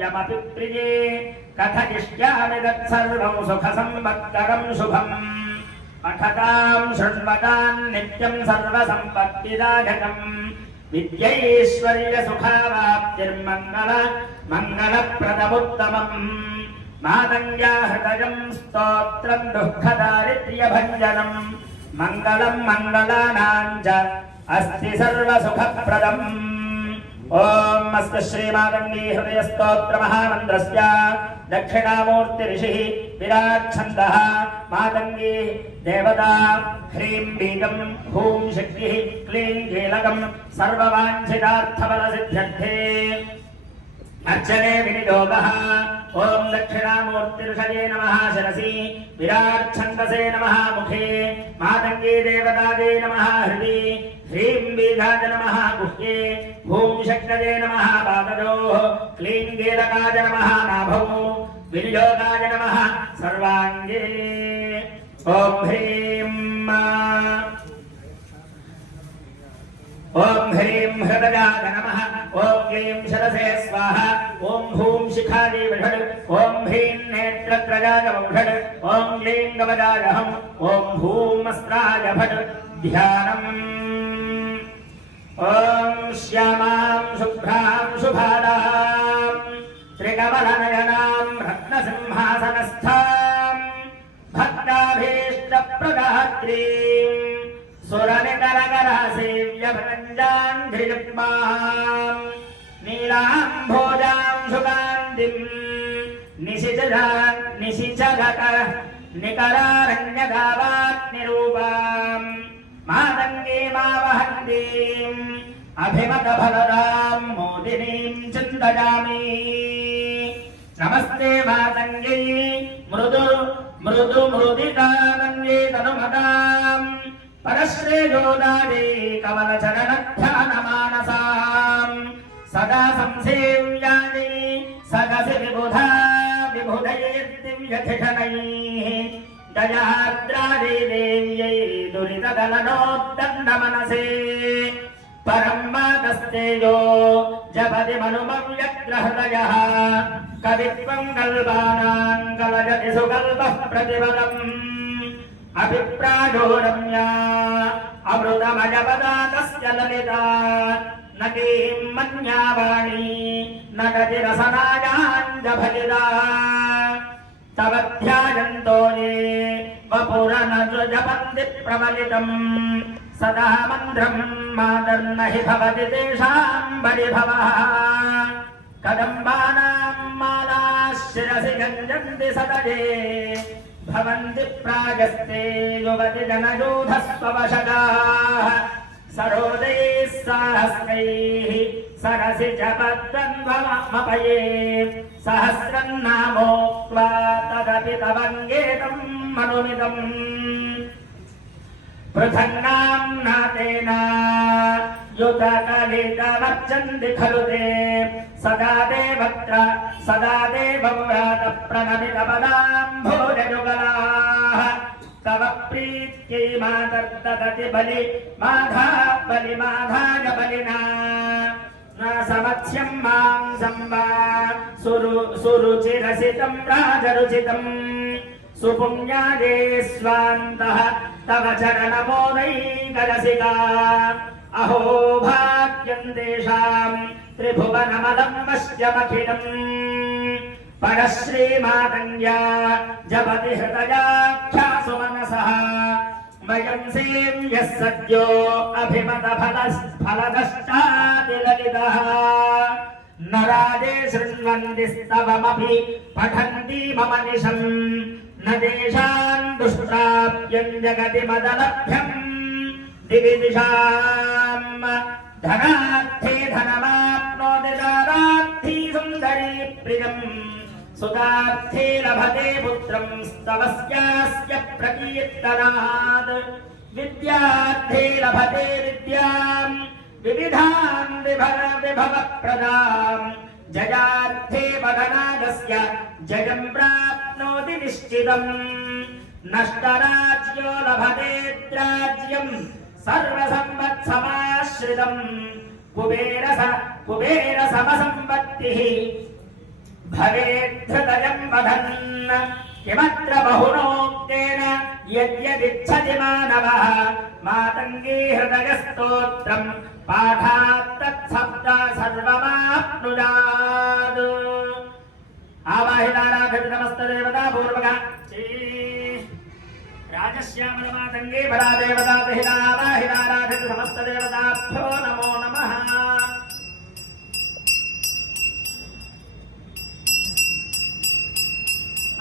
नित्यमपि प्रिये कथयिष्यामि तत्सर्वं सुखसंवत्करं शुभम् पठतां शृण्वतां नित्यं सर्वसम्पत्तिदायकम् विद्यैश्वर्यसुखावाप्तिर्मङ्गलप्रदमुत्तमम् मातङ्ग्या हृदयं स्तोत्रं दुःखदारिद्र्यभञ्जनम् मङ्गलं मङ्गलानां च अस्ति सर्वसुखप्रदम् ओम अस्य श्रीमातङ्गी हृदयस्तोत्र महामन्त्रस्य दक्षिणामूर्ति ऋषिः विराट् छन्दः मातङ्गी देवता ह्रीं बीजं हूं शक्तिः क्लीं कीलकं सर्ववाञ्छितार्थफलसिद्ध्यर्थे अर्चने विनियोगः ओम दक्षिणामूर्ति ऋषये नमः शिरसि विराट् छन्दसे नमः मुखे मातङ्गी देवतायै नमः हृदि ह्रीं बीजाय नमः गुह्ये हूं शक्तये नमः पादयोः क्लीं कीलकाय नमः नाभौ विनियोगाय नमः सर्वाङ्गे ॐ ह्रीं हृदयाय नमः ॐ क्लीं शरसे स्वाहा ॐ हूं शिखायै विषड् ॐ ह्रीं नेत्रत्रयाय वौषड् ॐ क्लीं गवदाय हम् ॐ हूं अस्त्राय भट् ध्यानम् ॐ श्यामां शुभ्रां शुभादां त्रिकमलनयनां रत्नसिंहासनस्थां भक्ताभीष्टप्रदात्रीं सुरनिकरकरासेव्यभञ्जान्ध्रियुग्मां नीलाम्भोजां सुकान्तिं निशिचरनिकरारण्यगावाग्निरूपां मातङ्गीमावहन्तीम् अभिमतफलदां मोदिनीं चिन्तयामि नमस्ते मातङ्गी मृदुमृदितानन्ये तनुमतां परश्रेयोदायै कमलचरणध्यानमानसां सदा संसेव्यायै सदसि विबुधैर्दिव्यधिषणैः दयार्द्रायै देव्यै दुरितदलनोद्दण्डमनसे परं मातस्तेजो जपति मनुमव्यग्रहृदयः कवित्वं कल्पानां कलयति सुकल्पः प्रतिपदम् अभिप्राजो रम्या अमृतमजपदा तस्य ललिता नदीं मन्यावाणी नटति रसनायाञ्जभलिता तव ध्यायन्तो ये वपुरनजपन्ति प्रमलितम् सदा मन्त्रं मातर्न हि भवति तेषां बलिभवः कदम्बानां मालाः शिरसि गञ्जन्ति सदये भवन्ति प्रागस्ते युवति जनयूधस्ववशगाः सरोदैः सहस्रैः सरसि जपद्वन्द्वमपये सहस्रं नामोक्त्वा तदपि तवङ्गेतं मनुमिदम् पृथन्नाम्ना तेन युतकलितमर्चन्ति खलु ते सदा देवव्रात प्रणमितपदाम्भोजयुगलाः तव प्रीत्यै मातर्ददति बलिमाधाय बलिना न समत्स्यं मांसं वा सुरुचिरसितं राजरुचितम् सुपुण्यादे स्वान्तः तव चरणमोदैकरसिका अहो भाग्यं तेषां त्रिभुवनमलं वश्यमखिलम् परश्रीमातङ्ग्या जपति हृदयाख्यासु मनसः वयं सेव्यः सद्यो अभिमतफलदष्टादिललितः न राजे शृण्वन्ति स्तवमपि पठन्ति मम निशम् न तेषां दुष्प्राप्यं जगति मदलभ्यम् दिवि दिशां धनार्थे धनमाप्नोति दारार्थी सुन्दरी प्रियम् सुतार्थे लभते पुत्रं स्तवस्यास्य प्रकीर्तनात् विद्यार्थे लभते विद्यां विविधां विभवप्रदां जयार्थे वदनादस्य जयं प्राप्नोति निश्चितम् नष्टराज्यो लभते राज्यं सर्वसम्पत्समाश्रितम् कुबेर समसम्पत्तिः भवेद्धृतयं वदन् किमत्र बहुनोक्तेन यद्यदिच्छति मानवः मातङ्गी हृदयस्तोत्रम् पाठात् तत्शब्द सर्वमाप्नुयात् आवाहिताराधति नमस्तदेवता पूर्वका राजश्यामलमातङ्गे परादेवता सहिता आवाहिताराधति समस्तदेवताभ्यो नमो नमः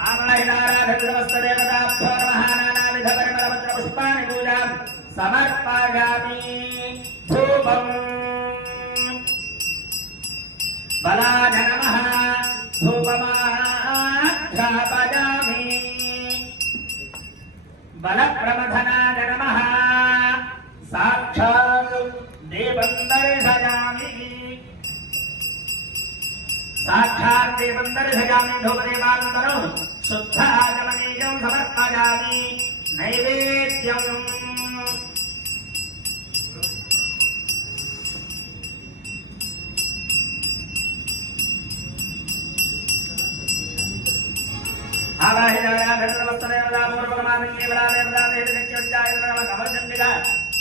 आवाहिताराधति समस्तदेवताभ्यो नमः नानाविधपरिमलपत्रपुष्पाणि पूजां समर्पयामि धूपम् बलाय नमः धूपमाघ्रापयामि बलप्रमथनाय नमः साक्षात् देवं दर्शयामि साक्षात् देवं दर्शयामि धूपदीपानन्तरं शुद्धागमनीयं समर्पयामि नैवेद्यम्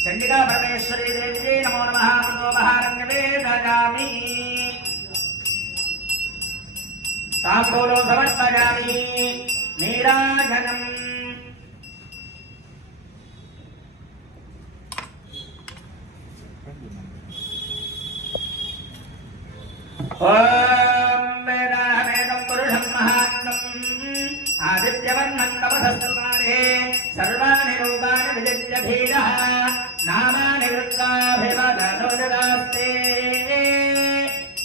चंडिका परमेश्वरी देवी नमो नमः मनोमहारण्यवेदयामि ताम्बूलो समर्पयामि नीराजनम् आदित्यवर्णं तपसस्तमारे सर्वाणि रूपाणि विजित्य धीरः नामानि वृत्ताभिवदनुजदास्ते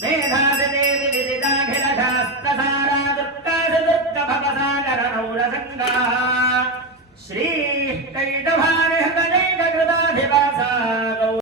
मेधादिदेवि विदिताखिलशास्त्रसारा दुर्गासुदुर्गभवसागरनौरसङ्गाः श्रीः कैटभ